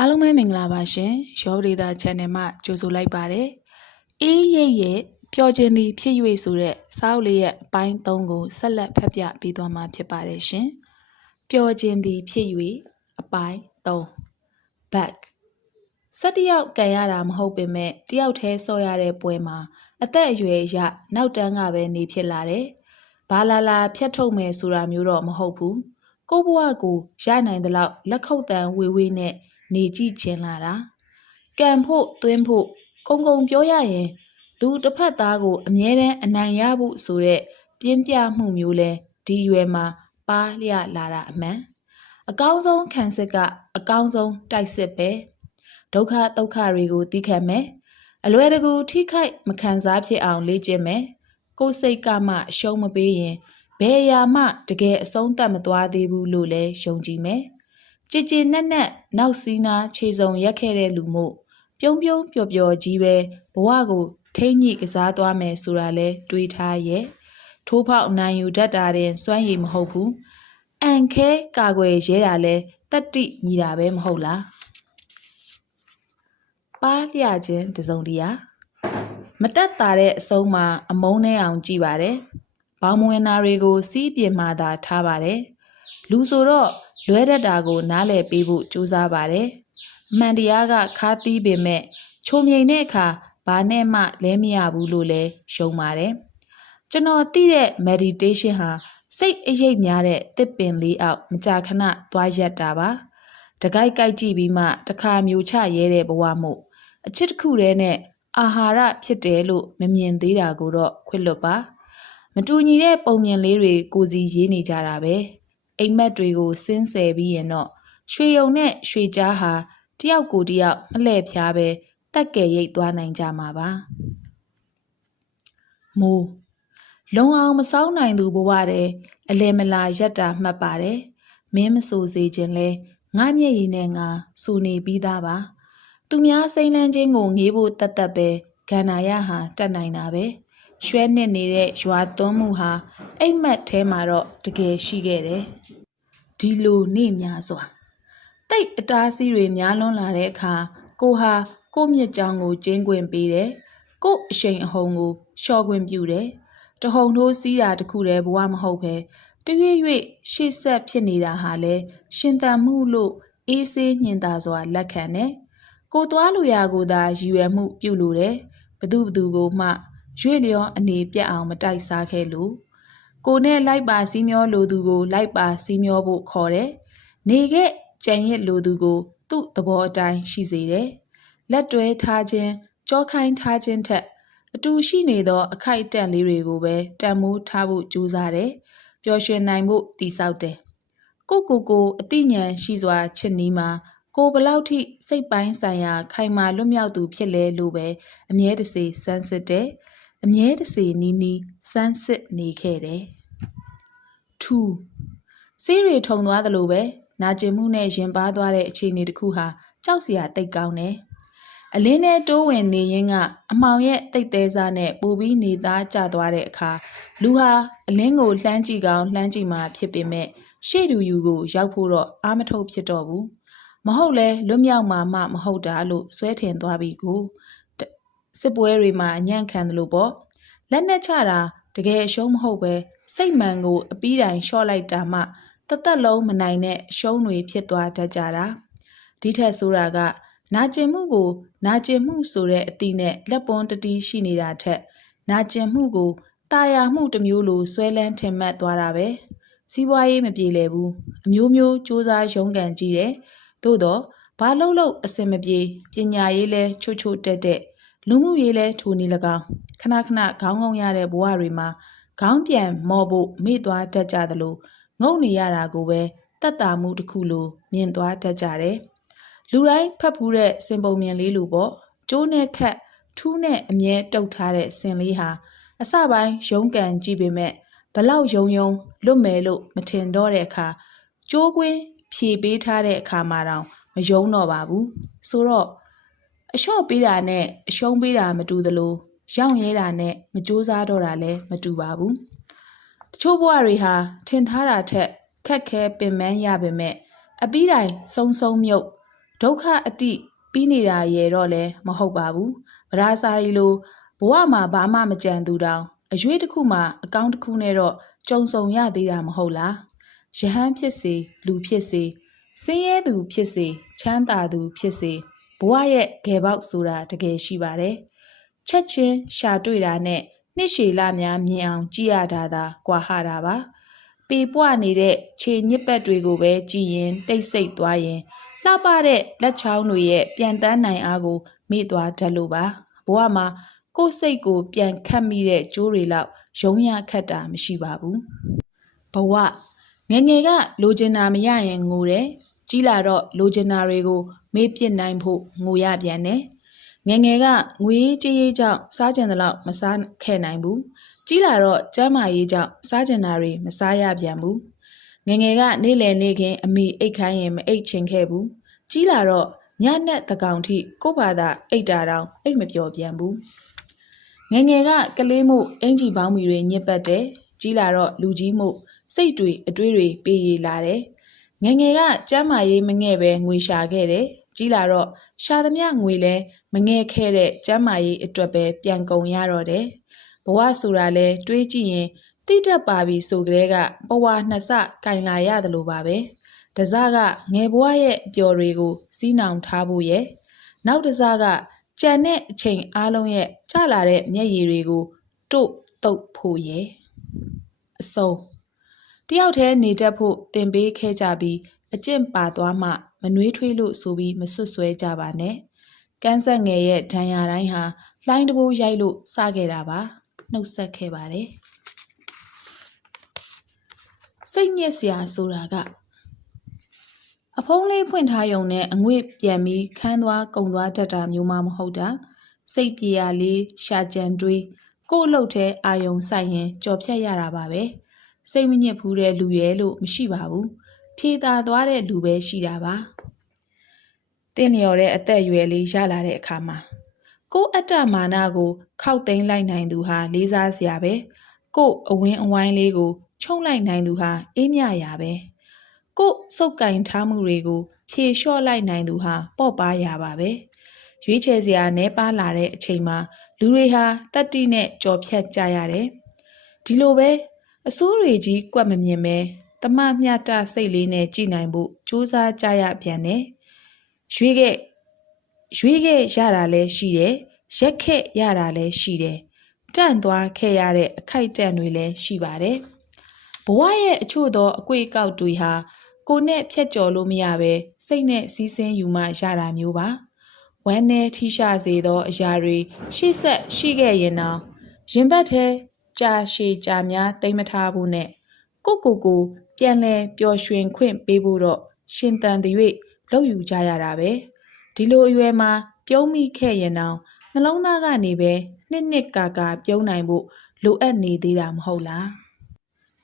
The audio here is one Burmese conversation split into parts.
အားလုံးပဲမင်္ဂလာပါရှင်ရောပဒေတာ channel မှာကြိုဆိုလိုက်ပါတယ်အေးရိပ်ရဲ့ပျော်ခြင်းသည်ဖြစ်၍ဆိုတဲ့စာအုပ်လေးရဲ့အပိုင်း3ကိုဆက်လက်ဖတ်ပြပေးသွားမှာဖြစ်ပါတယ်ရှင်ပျော်ခြင်းသည်ဖြစ်၍အပိုင်း3 back စက်တယောက်ကန်ရတာမဟုတ်ပေမဲ့တယောက်တည်းဆော့ရတဲ့ပွဲမှာအသက်အရွယ်ရနောက်တန်းကပဲနေဖြစ်လာတယ်ဘာလာလာဖြတ်ထုတ်မယ်ဆိုတာမျိုးတော့မဟုတ်ဘူးကိုဘွားကိုရနိုင်သလောက်လက်ခုပ်တန်ဝေဝေးနဲ့ နေကြည့်ခြင်းလာတာကံဖို့သွင်းဖို့ကုံကုံပြောရရင်သူတစ်ဖက်သားကိုအမြဲတမ်းအနိုင်ရဖို့ဆိုတဲ့ပြင်းပြမှုမျိုးလဲဒီရွယ်မှာပါလျလာတာအမှန်အကောင်းဆုံးခံစစ်ကအကောင်းဆုံးတိုက်စစ်ပဲဒုက္ခဒုက္ခတွေကိုသိခံမယ်အလွယ်တကူထိခိုက်မခံစားဖြစ်အောင်လေ့ကျင့်မယ်ကိုယ်စိတ်ကမှရှုံးမပေးရင်ဘယ်အရာမှတကယ်အဆုံးသတ်မသွားသေးဘူးလို့လဲယုံကြည်မယ် ကြည်ကြည်နက်နက်နောက်စီးနာခြေစုံရက်ခဲ့တဲ့လူမို့ပြုံးပြုံးပျော်ပျော်ကြီးပဲဘဝကိုထိမ့်ညိကစားသွားမယ်ဆိုတာလဲတွေးထားရဲ့ထိုးဖောက်နိုင်ယူတတ်တာတဲ့စွမ်းရည်မဟုတ်ဘူးအန်ခဲကာကွယ်ရဲတာလဲတက်တိညီတာပဲမဟုတ်လားပါးလျခြင်းတစုံတရာမတက်တာတဲ့အဆုံးမှာအမုန်းနဲ့အောင်ကြည့်ပါတယ်ဘောင်မဝင်နာတွေကိုစီးပြင်မှသာထားပါတယ် လူဆိုတော့လွဲတတ်တာကို နားလည်ပေးဖို့ကြိုးစားပါတယ်။အမှန်တရားကခါးသီးပေမဲ့ချုံမြိန်တဲ့အခါဘာနဲ့မှလဲမရဘူးလို့လဲရှုံပါတယ်။ကျွန်တော်သိတဲ့ meditation ဟာစိတ်အရိပ်များတဲ့တစ်ပင်လေးအောက်မကြာခဏသွားရက်တာပါ။တကိုက်ကိုက်ကြည့်ပြီးမှတခါမျိုးချရဲတဲ့ဘဝမို့အချစ်တစ်ခုတည်းနဲ့အာဟာရဖြစ်တယ်လို့မမြင်သေးတာကိုတော့ခွင့်လွတ်ပါ။မတူညီတဲ့ပုံမြင်လေးတွေကိုစီရေးနေကြတာပဲ။ အိမ်မက်တွေကိုစင်းဆယ်ပြီးရင်တော့ရွှေယုံနဲ့ရွှေကြားဟာတယောက်ကိုတယောက်မလှည့်ဖျားပဲတက်ကယ်ရိတ်သွားနိုင်ကြမှာပါမိုးလုံအောင်မစောင်းနိုင်သူဘဝတဲ့အလဲမလာရက်တာမှတ်ပါတယ်မင်းမဆိုစေခြင်းလဲငါမျက်ရည်နဲ့ငါစူနေပြီးသားပါသူများစိမ့်လန်းခြင်းကိုငေးဖို့တတ်တတ်ပဲဂန္နာယဟာတတ်နိုင်တာပဲရွှဲနစ်နေတဲ့ရွာသွန်းမှုဟာအိမ်မက်ထဲမှာတော့တကယ်ရှိခဲ့တယ် ဒီလိုနေများစွာတိတ်အတားစီးတွေများလွန်းလာတဲ့အခါကိုဟာကိုမြင့်ကြောင်ကိုကျင်းခွင်ပေးတယ်ကိုအရှိန်အဟုန်ကိုလျှော့ခွင်ပြုတယ်တဟုန်ထိုးစီးတာတခုတည်းဘဝမဟုတ်ပဲတရွေ့ရွေ့ရှေ့ဆက်ဖြစ်နေတာဟာလဲရှင်တန်မှုလို့အေးဆေးညင်သာစွာလက်ခံတယ်ကိုသွားလူရာကိုသာရည်ရွယ်မှုပြုလို့တယ်ဘသူဘသူကိုမှရွေ့လျောအနေပြတ်အောင်မတိုက်စားခဲ့လို့ ကိုနဲ့လိုက်ပါစီးမျောလိုသူကို လိုက်ပါစီးမျောဖို့ခေါ်တယ်။နေခဲ့ကြံရစ်လိုသူကို သူ့သဘောအတိုင်းရှိစေတယ်။လက်တွဲထားခြင်းကြောခိုင်းထားခြင်းထက်အတူရှိနေသော အခိုက်အတန့်လေးတွေကိုပဲတန်မိုးထားဖို့ကြိုးစားတယ်။ပျော်ရွှင်နိုင်ဖို့တည်ဆောက်တယ်။ကိုကိုကိုအသိဉာဏ်ရှိစွာချစ်နီးမှာကိုဘလောက်ထိစိတ်ပိုင်းဆိုင်ရာ ခိုင်မာလွတ်မြောက်သူဖြစ်လဲလို့ပဲအမြဲတစေစမ်းစစ်တယ်။အမြဲတစေနီးနီးစမ်းစစ်နေခဲ့တယ်။ ထူဆေးတွေထုံသွားသလိုပဲနာကျင်မှုနဲ့ရင်ပါသွားတဲ့အခြေအနေတစ်ခုဟာကြောက်စရာတိတ်ကောင်းတယ်အလင်းနဲ့တိုးဝင်နေရင်းကအမောင်ရဲ့တိတ်သေးစားနဲ့ပူပြီးနေသားကျသွားတဲ့အခါလူဟာအလင်းကိုလှမ်းကြည့်ကောင်းလှမ်းကြည့်မှဖြစ်ပေမဲ့ရှေ့တူယူကိုရောက်ဖို့တော့အာမထုတ်ဖြစ်တော့ဘူးမဟုတ်လဲလွတ်မြောက်မှာမှမဟုတ်တာလို့ဆွဲထင်သွားပြီကိုစစ်ပွဲတွေမှာအညံ့ခံတယ်လို့ပေါ့လက်နဲ့ချတာတကယ်အရှုံးမဟုတ်ပဲ စိတ်မှန်ကိုအပီးတိုင်လျှော့လိုက်တာမှတသက်လုံးမနိုင်တဲ့အရှုံးတွေဖြစ်သွားတတ်ကြတာဒီထက်ဆိုးတာကနာကျင်မှုကိုနာကျင်မှုဆိုတဲ့အတိနဲ့လက်ပွန်းတတီးရှိနေတာထက်နာကျင်မှုကိုတာယာမှုတစ်မျိုးလိုဆွဲလန်းထင်မှတ်သွားတာပဲစီးပွားရေးမပြေလည်ဘူးအမျိုးမျိုးစ조사ရုံးကန်ကြည့်တယ်သို့တော့ဘာလို့လို့အစင်မပြေပညာရေးလဲချို့ချို့တက်တက်လူမှုရေးလဲထိုနေ၎င်းခဏခဏခေါင်းငုံရတဲ့ဘဝတွေမှာ ခေါင်းပြန်မော့ဖို့မေ့သွားတတ်ကြသလိုငုံနေရတာကိုပဲတတ်တာမှုတစ်ခုလိုမြင်သွားတတ်ကြတယ်လူတိုင်းဖတ်ဖူးတဲ့စင်ပုံမြင်လေးလိုပေါ့ကျိုးနဲ့ခက်ထူးနဲ့အမြဲတုတ်ထားတဲ့စင်လေးဟာအစပိုင်းရုံးကန်ကြည့်ပေမဲ့ဘလောက်ယုံယုံလွတ်မယ်လို့မထင်တော့တဲ့အခါကျိုးကွင်းဖြေပေးထားတဲ့အခါမှာတောင်မယုံတော့ပါဘူးဆိုတော့အလျှော့ပေးတာနဲ့အရှုံးပေးတာမတူသလို ရောင့်ရဲတာနဲ့မကြိုးစားတော့တာလည်းမတူပါဘူးတချို့ဘဝတွေဟာထင်ထားတာထက်ခက်ခဲပင်ပန်းရပေမဲ့အပီးတိုင်စုံစုံမြုပ်ဒုက္ခအတိပြီးနေတာရဲ့တော့လည်းမဟုတ်ပါဘူးဗရာစာရီလိုဘဝမှာဘာမှမကြံသူတောင်အရွေးတစ်ခုမှအကောင့်တစ်ခုနဲ့တော့ကြုံဆုံရသေးတာမဟုတ်လားယဟန်ဖြစ်စေလူဖြစ်စေစင်းရဲသူဖြစ်စေချမ်းသာသူဖြစ်စေဘဝရဲ့ဂယ်ပေါက်ဆိုတာတကယ်ရှိပါတယ် ချက်ချင်းရှာတွေ့တာနဲ့နှစ်ရှည်လများမြင်အောင်ကြည့်ရတာသာကွာဟတာပါပေပွနေတဲ့ခြေညစ်ပတ်တွေကိုပဲကြည်ရင်တိတ်ဆိတ်သွားရင်လှပတဲ့လက်ချောင်းတွေရဲ့ပြန်တန်းနိုင်အားကိုမေ့သွားတတ်လို့ပါဘဝမှာကိုယ်စိတ်ကိုပြန်ခတ်မိတဲ့ကြိုးတွေလောက်ရုံရခတ်တာမရှိပါဘူးဘဝငယ်ငယ်ကလိုချင်တာမရရင်ငိုတယ်ကြီးလာတော့လိုချင်တာတွေကိုမေ့ပစ်နိုင်ဖို့ငိုရပြန်တယ် ငယ်ငယ်ကငွေကြေးရေးကြောင့်စားကြင်တဲ့လောက်မစားခဲ့နိုင်ဘူးကြီးလာတော့ကျမ်းမာရေးကြောင့်စားကြင်တာတွေမစားရပြန်ဘူးငယ်ငယ်ကနေ့လယ်နေ့ခင်းအမိအိတ်ခိုင်းရင်မအိတ်ချင်ခဲ့ဘူးကြီးလာတော့ညနဲ့တကောင်ထိကို့ဘာသာအိတ်တာတောင်အိတ်မပြောပြန်ဘူးငယ်ငယ်ကကလေးမှုအင်ကြီးပေါင်းမီတွေညစ်ပတ်တယ်ကြီးလာတော့လူကြီးမှုစိတ်တွေအတွေးတွေပေးရလာတယ်ငယ်ငယ်ကကျမ်းမာရေးမငဲ့ပဲငွေရှာခဲ့တယ် ကြီးလာတော့ရှာသမျှငွေလဲမငဲ့ခဲ့တဲ့ကျမ်းမာရေးအတွက်ပဲပြန်ကုန်ရတော့တယ်ဘဝဆိုတာလဲတွေးကြည့်ရင်တိတက်ပါပြီဆိုကြတဲ့ကဘဝနှစ်ဆကင်လာရတယ်လို့ပါပဲတစားကငယ်ဘဝရဲ့အပျော်တွေကိုစီးနှောင်ထားဖို့ရဲ့နောက်တစားကကြံတဲ့အချိန်အားလုံးရဲ့ကျလာတဲ့မျက်ရည်တွေကိုတို့တုပ်ဖို့ရဲ့အစုံတယောက်တည်းနေတတ်ဖို့တင်ပေးခဲ့ကြပြီး အကျင့်ပါသွားမှမနှွေးထွေးလို့ဆိုပြီးမဆွတ်ဆွဲကြပါနဲ့ကန်းဆက်ငယ်ရဲ့ဒဏ်ရာတိုင်းဟာလှိုင်းတဘိုးရိုက်လို့စခဲ့တာပါနှုတ်ဆက်ခဲ့ပါတယ်စိတ်ညစ်စရာဆိုတာကအဖုံးလေးဖွင့်ထားယုံနဲ့အငွေ့ပြန်ပြီးခန်းသွားကုံသွားတတ်တာမျိုးမှမဟုတ်တာစိတ်ပြေရလေးရှာကြံတွေးကို့အလုပ်ထဲအာယုံဆိုင်ရင်ကြော်ဖြတ်ရတာပါပဲစိတ်မညစ်ဘူးတဲ့လူရဲလို့မရှိပါဘူး ဖြေသာသွားတဲ့လူပဲရှိတာပါတင့်လျော်တဲ့အသက်အရွယ်လေးရလာတဲ့အခါမှာကို့အတ္တမာနကို ခောက်သိမ်းလိုက်နိုင်သူဟာလေးစားစရာပဲကို့အဝင်းအဝိုင်းလေးကို ချုံလိုက်နိုင်သူဟာအေးမြရာပဲကို့စုပ်ကင်ထားမှုတွေကို ဖြေလျှော့လိုက်နိုင်သူဟာပေါ့ပါရပါပဲရွေးချယ်စရာနဲပါလာတဲ့အချိန်မှာလူတွေဟာတတ္တိနဲ့ကြော်ဖြတ်ကြရတယ်ဒီလိုပဲအစိုးရကြီးကွက်မမြင်ပဲ တမမျှတစိတ်လေးနဲ့ကြည်နိုင်ဖို့စူးစမ်းကြရပြန်တယ်ရွေးခဲ့ရွေးခဲ့ရတာလည်းရှိတယ်ရက်ခဲ့ရတာလည်းရှိတယ်တန့်သွားခဲ့ရတဲ့အခိုက်အတန့်တွေလည်းရှိပါတယ်ဘဝရဲ့အချို့သောအကွေအကောက်တွေဟာကိုနဲ့ဖြတ်ကျော်လို့မရပဲစိတ်နဲ့စီးဆင်းယူမှရတာမျိုးပါဝမ်းနဲ့ထိရှာစေသောအရာတွေရှေ့ဆက်ရှိခဲ့ရင်တော့ရင်ဘတ်ထဲကြာရှည်ကြာများတိမ်မထားဘူးနဲ့ကိုကိုကို ပြန်လဲပျော်ရွှင်ခွင့်ပေးဖို့တော့ရှင်တန်သည်၍လုပ်ယူကြရတာပဲဒီလိုအရွယ်မှာ ပြုံးမိခဲ့ရင်တော့နှလုံးသားကနေပဲနှစ်နှစ်ကာကာပြုံးနိုင်ဖို့လိုအပ်နေသေးတာမဟုတ်လား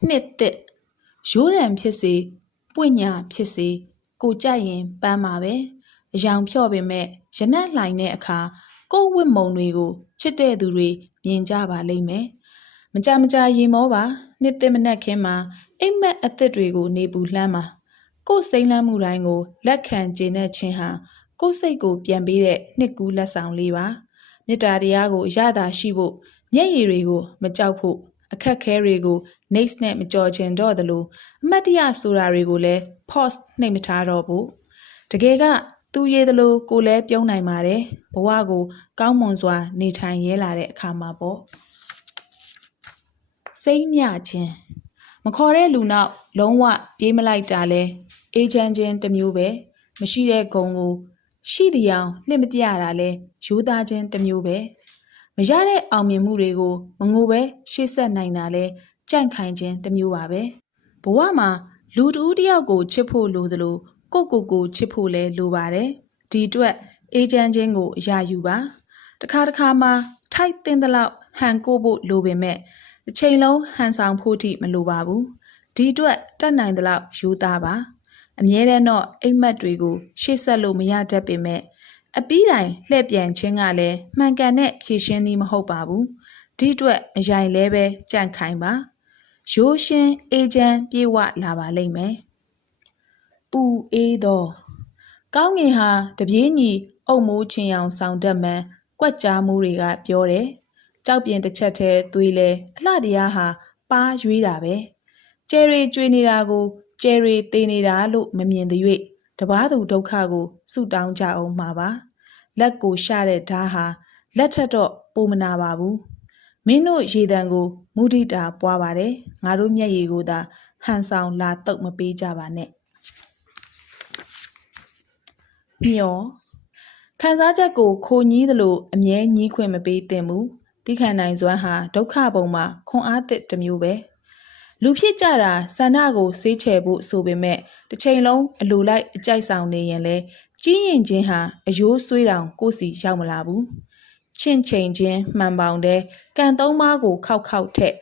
နှစ်သက်ရိုးရံဖြစ်စေပွင့်ညာဖြစ်စေကိုကြိုက်ရင်ပန်းပါပဲအယောင်ဖြော့ပေမဲ့ရနက်လှိုင်တဲ့အခါကိုဝတ်မုံတွေကိုချစ်တဲ့သူတွေမြင်ကြပါလိမ့်မယ်မကြမကြရေမောပါနှစ်သက်မနက်ခင်းမှာ အိမ်မက်အသစ်တွေကို နေပူလှမ်းပါကိုယ်စိမ့်လန်းမှုတိုင်းကို လက်ခံကျေနပ်ခြင်းဟာကိုယ်စိတ်ကိုပြန်ပေးတဲ့နှစ်ကူးလက်ဆောင်လေးပါမေတ္တာတရားကိုရတာရှိဖို့မျက်ရည်တွေကို မကြောက်ဖို့အခက်ခဲတွေကို next နဲ့မကြော်ချင်တော့သလိုအမတ်တရဆိုတာတွေကိုလည်း pause နှိပ်မထားတော့ဘူးတကယ်ကသူရည်သလိုကိုလည်းပြုံးနိုင်ပါတယ်ဘဝကို ကောင်းမွန်စွာ နေထိုင်ရဲလာတဲ့အခါမှာပေါ့စိတ်မြခြင်း မခေါ်တဲ့လူနောက်လုံးဝပြေးမလိုက်တာလဲအေးချမ်းခြင်းတစ်မျိုးပဲမရှိတဲ့ဂုံကိုရှိသည်အောင်လှစ်မပြတာလဲရိုးသားခြင်းတစ်မျိုးပဲမရတဲ့အောင်မြင်မှုတွေကိုမငိုပဲရှေ့ဆက်နိုင်တာလဲကြန့်ခိုင်ခြင်းတစ်မျိုးပါပဲဘဝမှာလူတူးတယောက်ကိုချစ်ဖို့လိုသလိုကိုကိုကိုချစ်ဖို့လဲလိုပါတယ်ဒီအတွက်အေးချမ်းခြင်းကိုအရာယူပါတခါတခါမှာထိုက်တင်သလောက်ဟန်ကိုဖို့လိုပေမဲ့ တစ်ချိန်လုံးဟန်ဆောင်ဖို့ထိမလိုပါဘူးဒီအတွက်တတ်နိုင်သလောက်ယူသားပါအမြဲတမ်းတော့အိမ်မက်တွေကိုရှေ့ဆက်လို့မရတတ်ပေမဲ့အပီးတိုင်လှည့်ပြန်ခြင်းကလည်းမှန်ကန်တဲ့ဖြည့်ရှင်းနည်းမဟုတ်ပါဘူးဒီအတွက်မယိုင်လဲပဲကြန့်ခိုင်ပါရိုးရှင်းအေဂျင့်ပြေဝလာပါလိမ့်မယ်ပူအေးသောကောင်းငင်ဟာတပြေးညီအုံမိုးချင်အောင်ဆောင်တတ်မှန်ကွက်ကြားမိုးတွေကပြောတယ် ကြောက်ပြင်တစ်ချက်တည်းသွေးလဲအလှတရားဟာပါရွေးတာပဲကျယ်ရီကျွေနေတာကိုကျယ်ရီသေးနေတာလို့မမြင်သေး၍တပားသူဒုက္ခကိုဆူတောင်းကြအောင်မှာပါလက်ကိုရှာတဲ့ဓာဟာလက်ထက်တော့ပိုမနာပါဘူးမင်းတို့ရေတံကိုမုဒိတာပွားပါတယ်ငါတို့မျက်ရည်ကိုသာဟန်ဆောင်လာတော့မပေးကြပါနဲ့မျောခံစားချက်ကိုခိုညီးသလိုအမြဲညီးခွင့်မပေးသင့်ဘူး တိခဏနိုင်စွမ်းဟာဒုက္ခပုံမှာခွန်အားသစ်တစ်မျိုးပဲလူဖြစ်ကြတာဆန္ဒကိုစေးချယ်ဖို့ဆိုပေမဲ့တစ်ချိန်လုံးအလိုလိုက်အကြိုက်ဆောင်နေရင်လဲကြီးရင်ချင်းဟာအယိုးဆွေးတောင်ကိုယ်စီရောက်မလာဘူးချင့်ချိန်ချင်းမှန်ပေါင်တဲ့ကန်သုံးပါးကိုခောက်ခောက်ထက်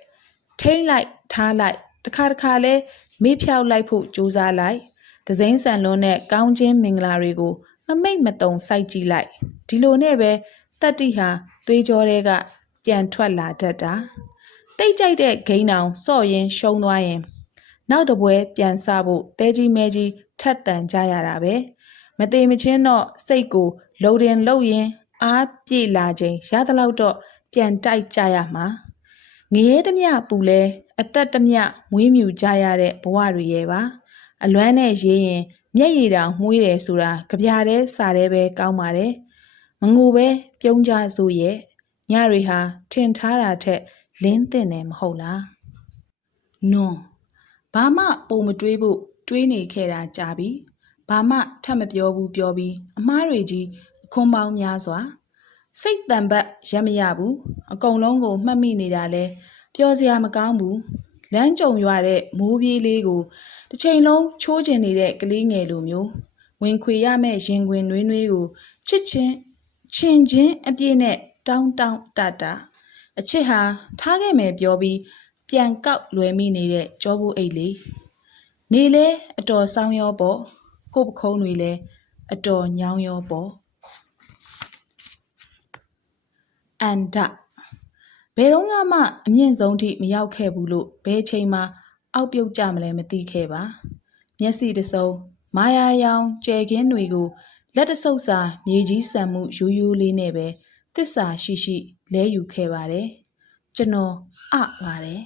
ထိမ့်လိုက်ထားလိုက်တစ်ခါတစ်ခါလဲမေ့ဖြောက်လိုက်ဖို့ကြိုးစားလိုက်ဒဇိမ့်ဆန်လွန်းတဲ့ကောင်းချင်းမင်္ဂလာတွေကိုမမိတ်မတုံစိုက်ကြည့်လိုက်ဒီလိုနဲ့ပဲတတ္တိဟာသွေးကြောတွေက ပြန်ထွက်လာတတ်တာတိတ်ကြိုက်တဲ့ဂိမ်းတောင်စော့ရင်ရှုံးသွားရင် နောက်တပွဲပြန်စဖို့တဲကြီးမဲကြီးထက်တန်ကြရတာပဲမသေးမချင်းတော့စိတ်ကိုလုံတင်လုံရင်အားပြေလာချိန်ရသလောက်တော့ပြန်တိုက်ကြရမှာငရဲတမျှပူလဲအသက်တမျှမွေးမြူကြရတဲ့ဘဝတွေရဲ့ပါအလွမ်းနဲ့ရေးရင်မျက်ရည်တောင်မှုေးတယ်ဆိုတာကြပြတဲ့စာတဲ့ပဲကောင်းပါတယ်မငိုပဲပြုံးကြစို့ရဲ့ ညတွေဟာထင်ထားတာထက်လင်းတင်တယ်မဟုတ်လားနွန်ဘာမှပုံမတွေးဖို့တွေးနေခဲ့တာကြာပြီဘာမှထပ်မပြောဘူးပြောပြီးအမားတွေကြီးအခွန်ပေါင်းများစွာ စိတ်တန်ပတ်ရက်မရဘူးအကုန်လုံးကိုမှတ်မိနေတာလဲပျော်စရာမကောင်းဘူးလမ်းကြုံရွာတဲ့မိုးပြေးလေးကိုတစ်ချိန်လုံးချိုးကျင်နေတဲ့ကလေးငယ်လိုမျိုးဝင်ခွေရမဲ့ရင်ခွင်နွေးနွေးကိုချစ်ချင်းချင်ချင်းအပြည့်နဲ့ တောင်းတောင်းတတအချစ်ဟာထားခဲ့မယ်ပြောပြီးပြန်ကောက်လွယ်မိနေတဲ့ကြောဘူးအိတ်လေးနေလဲအတော်ဆောင်းရောပေါ့ကို့ပခုံးတွေလဲအတော်ညောင်းရောပေါ့အန္တဘယ်တော့မှအမြင့်ဆုံးထိမရောက်ခဲ့ဘူးလို့ဘယ်ချိန်မှအောက်ပြုတ်ကြမလဲမသိခဲ့ပါမျက်စိတစုံမာယာရောင်ကျဲခင်းတွေကိုလက်တဆုပ်စာမြေကြီးဆန်မှုရိုးရိုးလေးနဲ့ပဲ သစ္စာရှိရှိလဲယူခဲ့ပါတယ်ကျွန်တော်အပါတယ်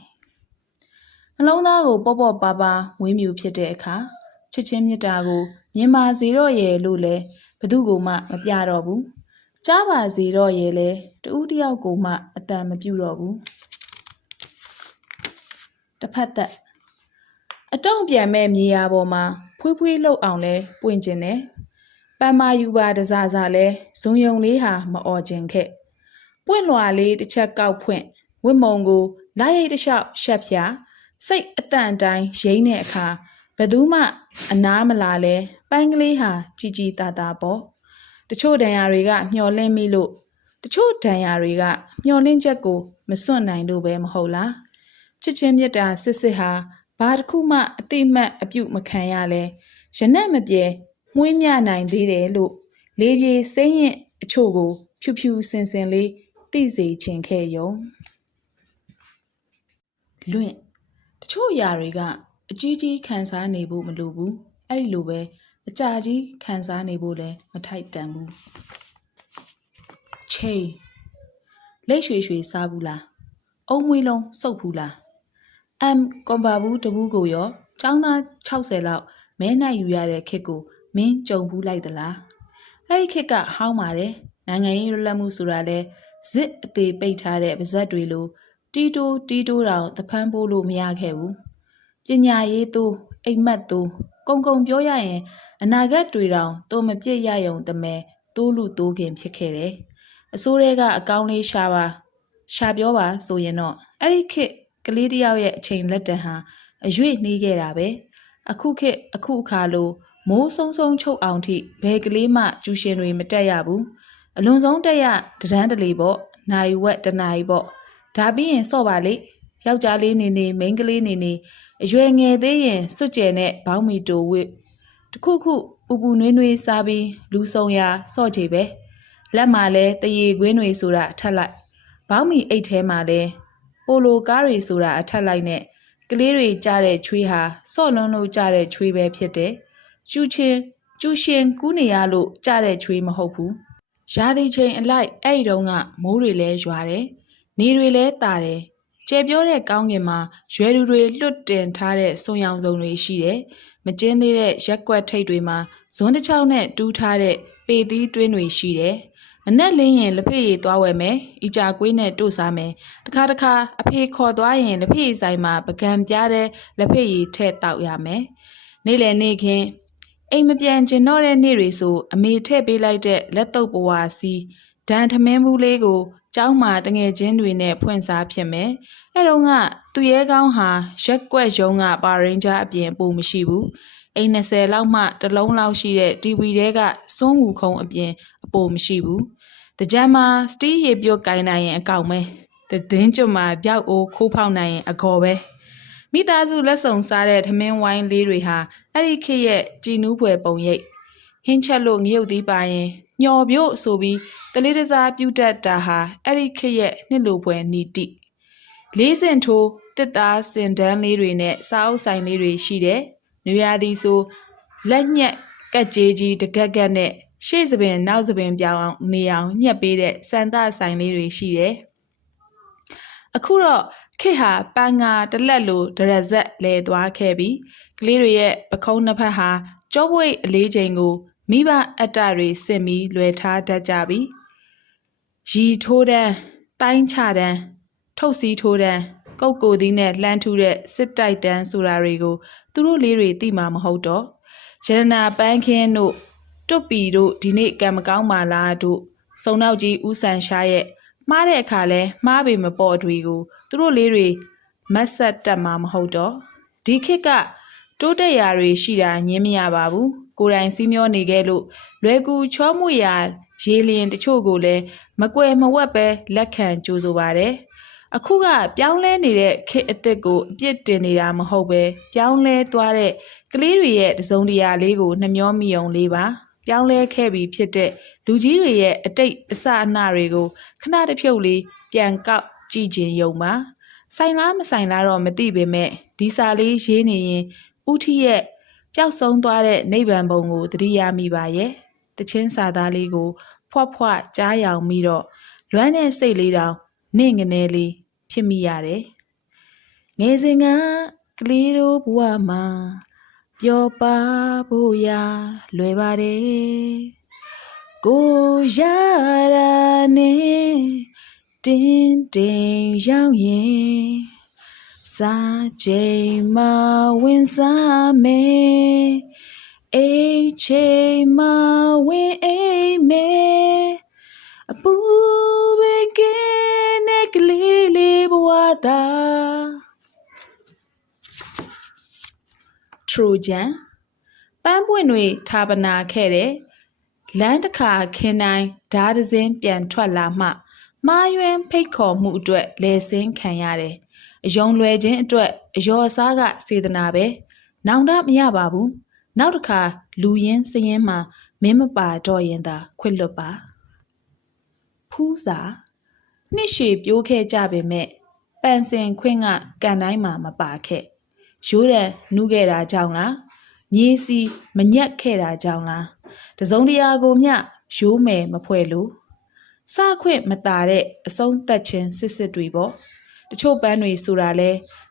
နှလုံးသားကိုပေါ့ပေါ့ပါပါမွေးမြူဖြစ်တဲ့အခါချစ်ချင်းမြတ်တာကိုမြင်ပါစေတော့ရဲ့လို့လဲဘသူကမှမပြတော့ဘူးကြားပါစေတော့ရဲ့လဲတူးတယောက်ကိုမှအတန်မပြူတော့ဘူးတစ်ဖက်သက်အတုံးပြန်မဲ့မြေယာပေါ်မှာဖွေးဖွေးလှုပ်အောင်လဲပွင့်ကျင်တယ် ပန်းမာယူပါတစားစားလဲဇုံယုံလေးဟာမအော်ကျင်ခဲ့ပွင့်လွာလေးတစ်ချက်ကောက်ဖွင့်ဝစ်မုံကိုလာရိတ်တစ်လျှောက်ရှက်ဖြာစိတ်အတန်တိုင်းရိမ့်တဲ့အခါဘယ်သူမှအနားမလာလဲပိုင်းကလေးဟာជីជីတာတာပေါ့တချို့ဒဏ်ရာတွေကမျောလင့်မိလို့တချို့ဒဏ်ရာတွေကမျောလင့်ချက်ကိုမစွန့်နိုင်လို့ပဲမဟုတ်လားချစ်ချင်းမြတ်တာစစ်စစ်ဟာဘာတစ်ခုမှအတိမတ်အပြုတ်မခံရလဲရနက်မပြေ မွေးမြနိုင်သေးတယ်လို့လေးပြေစိမ့်ရင်အချို့ကို ဖြူဖြူစင်စင်လေးသိစေချင်ခဲ့ယုံလွင့်တချို့ຢာတွေကအကြီးကြီးခံစားနေဖို့မလိုဘူးအဲ့ဒီလိုပဲအကြာကြီးခံစားနေဖို့လည်းမထိုက်တန်ဘူးချိန်လက်ရွှေရွှေစားဘူးလားအုံမွေးလုံးစုပ်ဘူးလားအမ်ကွန်ပါဘူးတဘူးကိုရောចောင်းသား60လောက်မဲနိုင်ယူရတဲ့ခစ်ကို မင်းကြုံဘူးလိုက်သလားအဲ့ဒီခစ်ကဟောင်းပါတယ်နိုင်ငံရေးလွတ်လပ်မှုဆိုတာလဲဇစ်အသေးပိတ်ထားတဲ့ပါဇက်တွေလိုတီတိုတီတိုတောင်သဖန်းပိုးလို့မရခဲ့ဘူးပညာရေးသို့အိမ်မက်သို့ကုံကုံပြောရရင် အနာဂတ်တွေတောင်တိုးမပြည့်ရယုံတမဲတိုးလူတိုးခင်ဖြစ်ခဲ့တယ်အစိုးရကအကောင်းလေးရှာပါရှာပြောပါဆိုရင်တော့အဲ့ဒီခေတ်ကလေးတယောက်ရဲ့အချိန်လက်တံဟာအရွေ့နှီးခဲ့တာပဲအခုခေတ်အခုအခါလို မိုးဆုံးဆုံးချုပ်အောင်ထိဘယ်ကလေးမှကျူရှင်တွေမတက်ရဘူးအလွန်ဆုံးတက်ရတဒန်းတလီပေါ့နိုင်ဝက်တနာရီပေါ့ဒါပြီးရင်စော့ပါလေယောက်ျားလေးနေနေမိန်းကလေးနေနေအရွယ်ငယ်သေးရင်စွတ်ကျဲနဲ့ဘောင်းမီတိုဝစ်တခုခုပူပူနွေးနွေးစားပြီးလူဆုံရာစော့ချေပဲလက်မှာလဲတရေခွင်းတွေဆိုတာအထက်လိုက်ဘောင်းမီအိတ်ထဲမှာလဲပိုလိုကားတွေဆိုတာအထက်လိုက်နဲ့ကလေးတွေကြားတဲ့ချွေးဟာစော့လွန်းလို့ကြားတဲ့ချွေးပဲဖြစ်တယ် ကျူချင်းကျူရှင်ကူးနေရလို့ကြတဲ့ချွေးမဟုတ်ဘူးရာသီချိန်အလိုက်အဲ့ဒီတုန်းကမိုးတွေလဲရွာတယ်နေတွေလဲတာတယ်ကျဲပြောတဲ့ကောင်းကင်မှာရွယ်သူတွေလွတ်တင်ထားတဲ့ဆွန်ရောင်စုံတွေရှိတယ်မကျင်းသေးတဲ့ရက်ကွက်ထိပ်တွေမှာဇွန်းတစ်ချောင်းနဲ့တူးထားတဲ့ပေသီးတွင်းတွေရှိတယ်မနဲ့လင်းရင်လက်ဖေးရည်သွားဝယ်မယ်။ဤကြကွေးနဲ့တို့စားမယ်။တခါတခါအဖေခေါ်သွားရင်လက်ဖေးရည်ဆိုင်မှာပကံပြားတဲ့လက်ဖေးရည်ထည့်တောက်ရမယ်။နေ့လယ်နေ့ခင်း အိမ်မပြန်ကျင်တော့တဲ့နေ့တွေဆိုအမေထည့်ပေးလိုက်တဲ့လက်တုပ်ပဝါစီဒန်ထမင်းဘူးလေးကိုကျောင်းမှာတငယ်ချင်းတွေနဲ့ဖွင့်စားဖြစ်မယ်။အဲတော့ကသူရဲကောင်းဟာရက်ကွက်ရုံးကပါရင်ဂျာအပြင်ပုံမရှိဘူး။အိမ်20လောက်မှတစ်လုံးလောက်ရှိတဲ့ TV တဲကစွန်းဝူခုံအပြင်အပိုမရှိဘူး။တကြမ်းမှာစတီးရေပြုတ်ကင်နိုင်ရင်အကောက်ပဲ။တည်င်းကျွတ်မှာပြောက်အိုးခိုးဖောက်နိုင်ရင်အကော်ပဲ။ မိသားစုလက်ဆောင်စားတဲ့ထမင်းဝိုင်းလေးတွေဟာအဲ့ဒီခေတ်ရဲ့ကြည်နူးဖွယ်ပုံရိပ်ဟင်းချက်လို့ငရုတ်သီးပါရင်ညော်ပြို့ဆိုပြီးတလေးတစားပြုတ်တတ်တာဟာအဲ့ဒီခေတ်ရဲ့နှစ်လိုဖွယ်နီတိလေးစင်ထိုးတစ်သားစင်တန်းလေးတွေနဲ့စားအုပ်ဆိုင်လေးတွေရှိတယ်။နွေရာသီဆိုလက်ညက်ကက်ကြေးကြီးတကက်ကက်နဲ့ရှေ့စပင်နောက်စပင်ပြောင်းအောင်နေအောင်ညှက်ပေးတဲ့စံသဆိုင်လေးတွေရှိတယ်။အခုတော့ ခေတ်ဟာပန်းငါတလက်လိုဒရဇက်လဲသွားခဲ့ပြီးကလေးတွေရဲ့ပခုံးနှစ်ဖက်ဟာကြောပွေအလေးချိန်ကိုမိဘအတ္တတွေစင်ပြီးလွယ်ထားတတ်ကြပြီ။ရီထိုးတန်းတိုင်းချတန်းထုတ်စီးထိုးတန်းကုတ်ကိုသီးနဲ့လှမ်းထူးတဲ့စစ်တိုက်တန်းဆိုတာတွေကိုသူတို့လေးတွေသိမှာမဟုတ်တော့ရတနာပန်းခင်းတို့တွတ်ပီတို့ဒီနေ့ကံမကောင်းပါလားတို့စုံနောက်ကြီးဦးဆန်ရှားရဲ့ မှားတဲ့အခါလဲမှားပေမပေါ်တွေကိုသူတို့လေးတွေမတ်ဆက်တက်မှာမဟုတ်တော့ဒီခေတ်ကတိုးတက်ရာတွေရှိတာညင်းမရပါဘူးကိုယ်တိုင်စီးမျောနေခဲ့လို့လွယ်ကူချောမှုရာရေလျင်တချို့ကိုလည်းမကွယ်မဝက်ပဲလက်ခံကြိုးဆိုပါတယ်အခုကပြောင်းလဲနေတဲ့ခေတ်အသစ်ကိုအပြစ်တင်နေတာမဟုတ်ပဲပြောင်းလဲသွားတဲ့ကလေးတွေရဲ့တစုံတရာလေးကိုနှမျောမိအောင်လေးပါ ပြောင်းလဲခဲ့ပြီးဖြစ်တဲ့လူကြီးတွေရဲ့အတိတ်အစအနတွေကိုခဏတစ်ဖြုတ်လေးပြန်ကောက်ကြည့်ခြင်းယုံပါဆိုင်လားမဆိုင်လားတော့မသိပေမဲ့ဒီစာလေးရေးနေရင်ဥထီရဲ့ပျောက်ဆုံးသွားတဲ့နိဗ္ဗာန်ဘုံကိုသတိရမိပါရဲ့တချင်းစာသားလေးကို ဖွက်ဖွက်ကြားရောင်ပြီးတော့လွမ်းတဲ့စိတ်လေးတောင်နေငနေလေးဖြစ်မိရတယ်ငယ်စဉ်ကကလေးတို့ဘဝမှာ ပျော်ပါဖို့ရာလွယ်ပါတယ်ကိုရတာနဲ့တင်းတင်းရောက်ရင်စာချိန်မှာဝင်စားမယ်အိတ်ချိန်မှာဝင်အိမ်မယ်အပူပင်ကင်းတဲ့ကလေးလေးဘဝသာ ထရိုဂျန်ပန်းပွင့်တွေဌာပနာခဲ့တဲ့လမ်းတစ်ခါခင်းတိုင်းဓာတ်စင်းပြန်ထွက်လာမှမာယွင်ဖိတ်ခေါ်မှုအတွက်လဲစင်းခံရတယ်။အယုံလွယ်ခြင်းအတွက်အယောအစားကစေတနာပဲ။နောင်တမရပါဘူး။နောက်တစ်ခါလူရင်းစရင်မှာမင်းမပါတော့ရင်သာခွင့်လွတ်ပါ။ဖူးစာနှစ်ရှည်ပြိုးခဲ့ကြပေမဲ့ပန်စင်ခွင့်ကကန်တိုင်းမှာမပါခဲ့။ ရိုးတယ်နူးခဲ့တာကြောင့်လား။မြေစီမညက်ခဲ့တာကြောင့်လား။တစုံတရာကိုမျှရိုးမယ်မဖွဲ့လို့စခွင့်မတာတဲ့အဆုံးသက်ခြင်းစစ်စစ်တွေပေါ့တချို့ပန်းတွေဆိုတာလဲ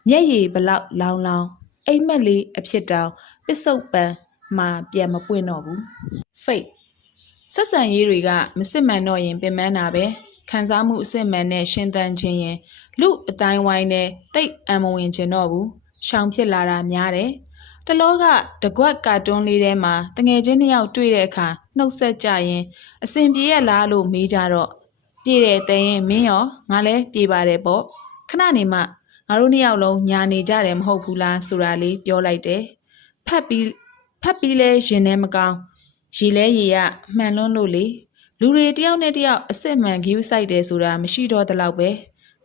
မျက်ရည်ဘလောက်လောင်းလောင်းအိမ်မက်လေးအဖြစ်တောင်ပစ္စုပန်မှာပြန်မပွင့်တော့ဘူးဖိတ်ဆက်ဆံရေးတွေကမစစ်မှန်တော့ရင်ပင်ပန်းတာပဲခံစားမှုအစစ်မှန်နဲ့ရှင်းသန်ခြင်းရင်လူအတိုင်းဝိုင်းနဲ့တိတ်အံမဝင်ခြင်းတော့ဘူး ရှောင်ဖြစ်လာတာများတယ်တလောကတကွက်ကာတွန်းလေးထဲမှာတငယ်ချင်းနှစ်ယောက်တွေ့တဲ့အခါနှုတ်ဆက်ကြရင်အစင်ပြေရလားလို့မေးကြတော့ပြေတယ်တဲ့ရင်မင်းရောငါလဲပြေပါတယ်ပေါ့ခဏနေမှငါတို့နှစ်ယောက်လုံးညာနေကြတယ်မဟုတ်ဘူးလားဆိုတာလေးပြောလိုက်တယ်ဖတ်ပြီးဖတ်ပြီးလဲရင်ထဲမကောင်းရေလဲရေရမှန်လွန်းလို့လေလူတွေတယောက်နဲ့တယောက်အစ်စ်မှန်ဂယူးဆိုင်တယ်ဆိုတာမရှိတော့တဲ့လောက်ပဲ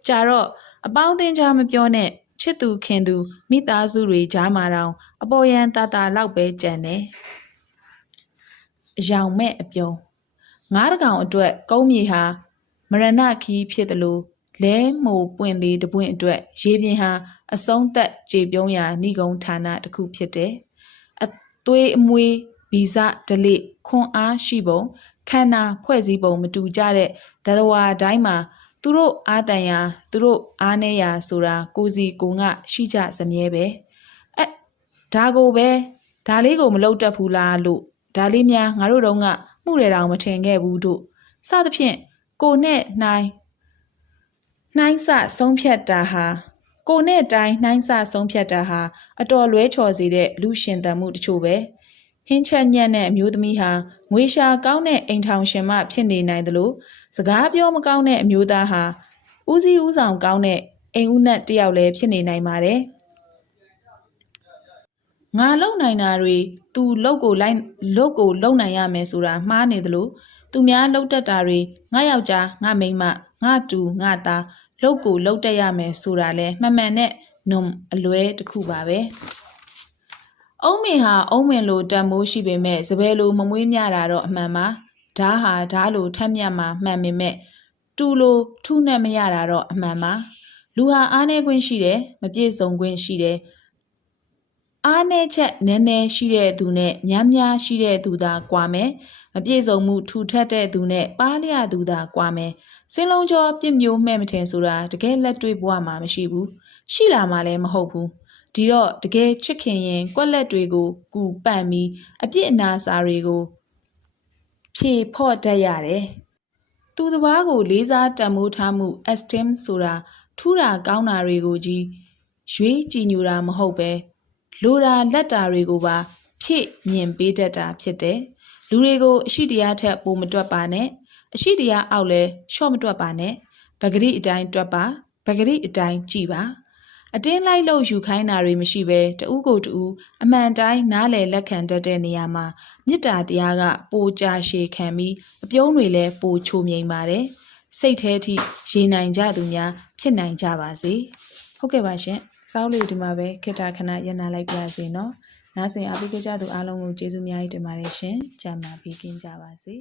ကြာတော့အပေါင်းအသင်းကြားမပြောနဲ့ ချစ်သူခင်သူမိသားစုတွေကြားမှာတောင်အပေါ်ယံတာတာလောက်ပဲကြံတယ်။အယောင်မဲ့အပြုံးငါးတကောင်အတွက်ကုန်းမြေဟာမရဏခီးဖြစ်တယ်လို့လဲမိုပွင့်လေးတပွင့်အတွက်ရေပြင်ဟာအဆုံးသက်ကြေပြုံးရာဏိကုံဌာနတစ်ခုဖြစ်တယ်။အသွေးအမွေးဗီဇဓလေ့ခွန်အားရှိပုံခန္ဓာဖွဲ့စည်းပုံမတူကြတဲ့သတ္တဝါတိုင်းမှာ သူတို့အာတန်ရာသူတို့အားနေရာဆိုတာကိုယ်စီကိုယ်ငါရှိကြစမြဲပဲအဲဒါကိုပဲဒါလေးကိုမလုတ်တတ်ဘူးလားလို့ဒါလေးများငါတို့တော့ကမှုတယ်တောင်မထင်ခဲ့ဘူးတို့စသဖြင့်ကိုနဲ့နှိုင်းနှိုင်းဆဆုံးဖြတ်တာဟာကိုနဲ့တိုင်းနှိုင်းဆဆုံးဖြတ်တာဟာအတော်လွဲချော်စေတဲ့လူရှင်တန်မှုတချို့ပဲ ဟင်းချက်ညက်တဲ့အမျိုးသမီးဟာငွေရှာကောင်းတဲ့အိမ်ထောင်ရှင်မဖြစ်နေနိုင်တယ်လို့စကားပြောမကောင်းတဲ့အမျိုးသားဟာဦးစီးဦးဆောင်ကောင်းတဲ့အိမ်ဦးနက်တစ်ယောက်လည်းဖြစ်နေနိုင်ပါတယ်ငါလုံနိုင်တာတွေသူလုတ်ကိုလိုက်လုတ်ကိုလုံနိုင်ရမယ်ဆိုတာမှားနေသလိုသူများလှုပ်တတ်တာတွေငါယောက်ျားငါမိန်းမငါတူငါသားလုတ်ကိုလှုပ်တတ်ရမယ်ဆိုတာလဲမှန်မှန်နဲ့နုံအလွဲတစ်ခုပါပဲ အုံးမင်ဟာအုံးမင်လိုတန်မိုးရှိပေမဲ့စပယ်လိုမမွေးမြတာတော့အမှန်ပါဓာဟာဓာလိုထက်မြက်မှာမှန်ပေမဲ့တူလိုထုနဲ့မရတာတော့အမှန်ပါလူဟာအားနေခွင့်ရှိတယ်မပြည့်စုံခွင့်ရှိတယ်အားနည်းချက်နည်းနည်းရှိတဲ့သူနဲ့များများရှိတဲ့သူသာကွာမယ်မပြည့်စုံမှုထူထပ်တဲ့သူနဲ့ပါးလျသူသာကွာမယ်စင်းလုံးကျော်ပြစ်မျိုးမှဲ့မထင်ဆိုတာတကယ်လက်တွေ့ဘဝမှာမရှိဘူးရှိလာမှလည်းမဟုတ်ဘူး ဒီတော့တကယ်ချစ်ခင်ရင်ကွက်လက်တွေကိုကူပန့်ပြီးအပြစ်အနာစာတွေကိုဖြေဖော့တတ်ရတယ်သူတစ်ပါးကိုလေးစားတန်မိုးထားမှု esteem ဆိုတာထူးတာကောင်းတာတွေကိုကြီးရွေးကြည်ညိုတာမဟုတ်ပဲလိုတာလက်တာတွေကိုပါဖြည့်မြင်ပေးတတ်တာဖြစ်တယ်လူတွေကိုအရှိတရားထက်ပိုမတွက်ပါနဲ့အရှိတရားအောက်လဲရှော့မတွက်ပါနဲ့ပဂရိအတိုင်းတွက်ပါပဂရိအတိုင်းကြည်ပါ အတင်းလိုက်လို့ယူခိုင်းတာတွေမရှိဘဲတူးကိုတူးအမှန်တိုင်းနားလည်လက်ခံတတ်တဲ့နေရာမှာမေတ္တာတရားကပိုကြရှည်ခံပြီးအပြုံးတွေလည်းပိုချိုမြိန်ပါတယ်စိတ်แท้ထိရေနိုင်ကြသူများဖြစ်နိုင်ကြပါစေဟုတ်ကဲ့ပါရှင်စောင်းလေးဒီမှာပဲခေတ္တခဏရနာလိုက်ပါစေနော်နားဆင်အားပေးကြသူအားလုံးကိုကျေးဇူးများကြီးတင်ပါတယ်ရှင်ကြာမှာပြီးကင်းကြပါစေ